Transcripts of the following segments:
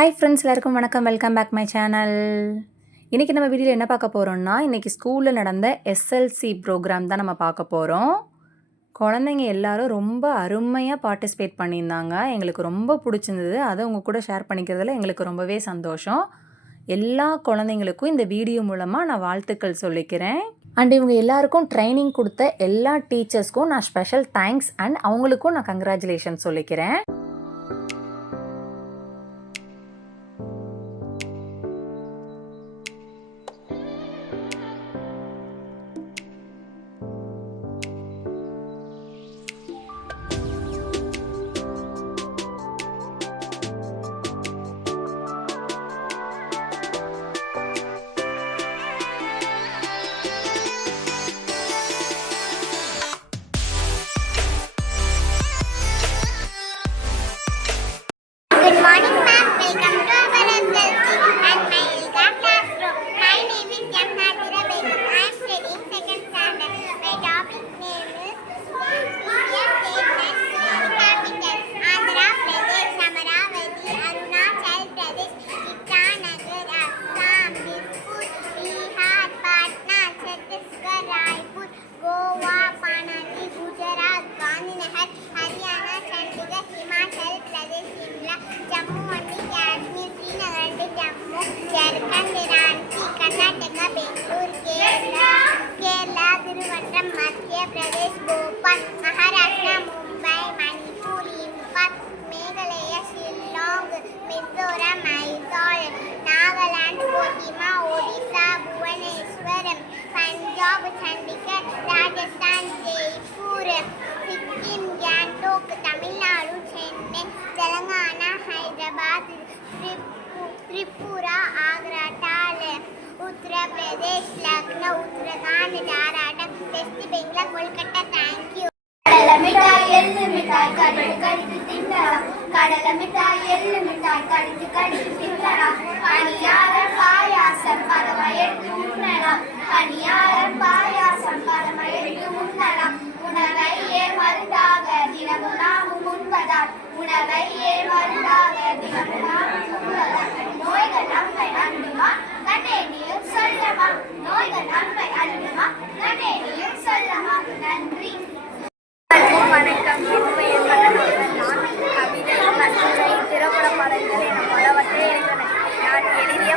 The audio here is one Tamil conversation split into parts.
ஹாய் ஃப்ரெண்ட்ஸ், எல்லாருக்கும் வணக்கம். Welcome back my channel. இன்றைக்கி நம்ம வீடியோவில் என்ன பார்க்க போகிறோம்னா, இன்றைக்கி ஸ்கூலில் நடந்த எஸ்எல்சி ப்ரோக்ராம் தான் நம்ம பார்க்க போகிறோம். குழந்தைங்க எல்லாரும் ரொம்ப அருமையாக பார்ட்டிசிபேட் பண்ணியிருந்தாங்க. எங்களுக்கு ரொம்ப பிடிச்சிருந்தது. அதை உங்கள் கூட ஷேர் பண்ணிக்கிறதுல எங்களுக்கு ரொம்பவே சந்தோஷம். எல்லா குழந்தைங்களுக்கும் இந்த வீடியோ மூலமாக நான் வாழ்த்துக்கள் சொல்லிக்கிறேன். அண்ட் இவங்க எல்லாருக்கும் ட்ரைனிங் கொடுத்த எல்லா டீச்சர்ஸ்க்கும் நான் ஸ்பெஷல் தேங்க்ஸ் அண்ட் அவங்களுக்கும் நான் கங்க்ராச்சுலேஷன் சொல்லிக்கிறேன். Good morning, ma'am. Welcome to our SLC and my Ilka classroom. My name is M. Nadira Begum. I am studying second standard. My topic name is Indian state national capital: Andhra Pradesh, Amaravati, Arunachal Pradesh, Itanagar, Assam, Dispur, Bihar, Patna, Chhattisgarh, Raipur, Goa, Panaji, Gujarat, Gandhinagar, Haryana, Chandigarh, Himachal Pradesh, Shimla, Jammu and Kashmir, Srinagar and Jammu, Jharkhand, Ranchi, Karnataka, Bangalore, Kerala, Trivandrum, Madhya Pradesh, Bhopal, Maharashtra, Mumbai, Manipur, Imphal, Meghalaya, Shillong, Mizoram, Mysore, Nagaland, Kohima, Odisha, Bhubaneswaram, Punjab, Chandigarh, Rajasthan, Jaipur, Sikkim, Gangtok, Tamil Nadu, Chennai, Telangana, Hyderabad, Tripura, Agra, Tale, Uttar Pradesh, Lucknow, Uttarakhand, Jharkhand, West Bengal, Kolkata. Thank you. கடலை மிட்டாய் எள்ளு மிட்டாய் கடித்து கடித்து தின்னலாம், கடலை மிட்டாய் எள்ளு மிட்டாய் கடித்து கடித்து தின்னலாம், பணியாரம் பாயாசம் பழமை எடுத்து உண்ணலாம், பணியாரம் பாயாசம் பழமை எடுத்து உண்ணலாம், உணவை மருந்தாக தினமும் நாமும் உண்பதால், உணவை மருந்தாக தினமும் நாமும் உண்பதால், நோய்கள் நம்மை அணுமா கண்டேனியும் சொல்லமா, நோய்கள் நம்மை அணுமா கண்டேனியும் சொல்லமா. நன்றி. வணக்கம். நான் கவிதை, கட்டுரை, திரைப்பட பாடல்கள் என பலவற்றை எழுதினேன். நான் எழுதிய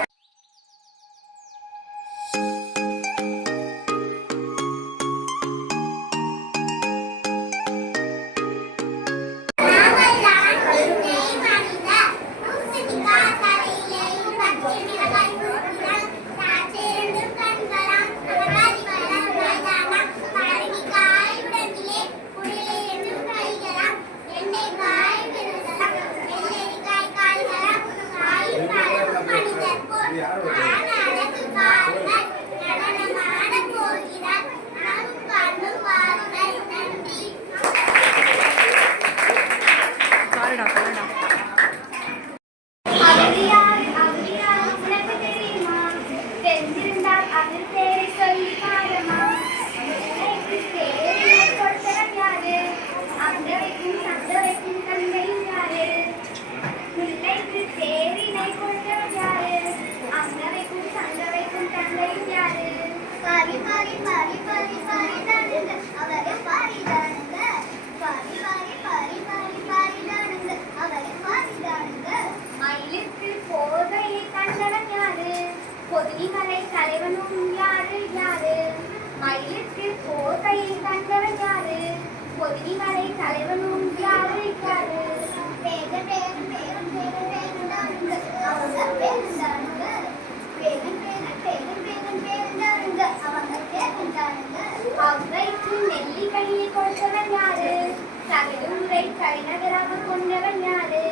பொதிமலை தலைவனும் யாரு யாரு, மயிலுக்கு போதையை கண்டவன் யாரு, பொதிமலை தலைவனும் யாரு யாரு, வேகன் வேகன் வேகன் வேகன் வேகன்டானுங்க அவங்க வேகன்டானுங்க, வேகன் வேகன் வேகன் வேகன் வேகன்டானுங்க அவங்க வேகன்டானுங்க, அவ்வைக்கு நெல்லி கையில் கொடுத்தவன் யாரு, சகலுரை தலைநகராக கொண்டவன் யாரு,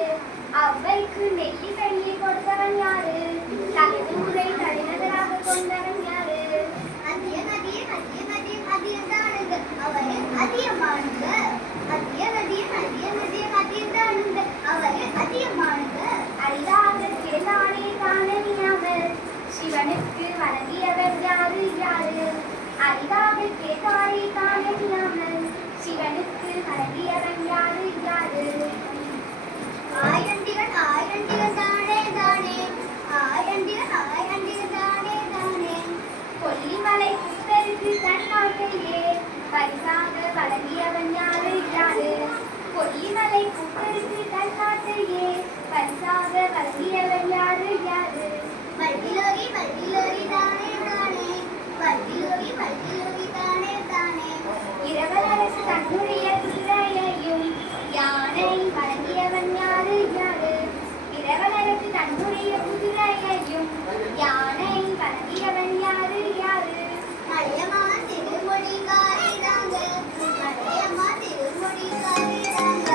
அவ்வைக்கு நெல்லி கையில் கொடுத்தவன் யாரு, சகலுரை தலைநகராக கொண்டவன் யாரு, அதியம் அதியம் அதியம் அதியம் அதியம் தானுங்க அவரே அதியமானுங்க, அதியம் அதியம் அதியம் அதியம் அதியம் தானுங்க அவரே அதியமானுங்க. கல்வியோகி தானே தானே. இரவலரசு தன்னுடைய குதிரையையும் யானை வழங்கியவன் யாரு யாரு? இரவலரசு தன்னுடைய குதிரையையும் யானை வழங்கியவன் யாரு யாரு? மலையம்மா திருமொழிக்காரி தாங்க, மலையம்மா திருமொழிக்காரி தாங்க.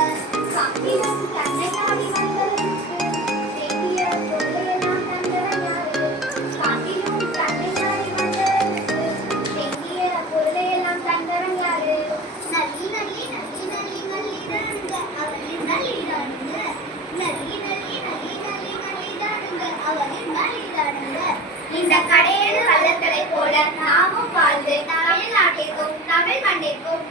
காட்டிலும் தன்னை நாடி வந்தவனுக்கு வேண்டிய பொருளையெல்லாம் தந்தவன் யாரு? காட்டிலும் தன்னை நாடி வந்தவனுக்கு வேண்டிய பொருளையெல்லாம் தந்தவன் யாரு? நல்லி நல்லி நல்லி நல்லி நல்லி தானுங்க அவரின் நல்லி தானுங்க. நல்லி நல்லி நல்லி நல்லி நல்லி தானுங்க அவரின் நல்லி தானுங்க. இந்த கடையேழு வள்ளல்களைப் போல நாமும் வாழ்ந்து தமிழ்நாட்டிற்கும் தமிழ் மண்ணிற்கும்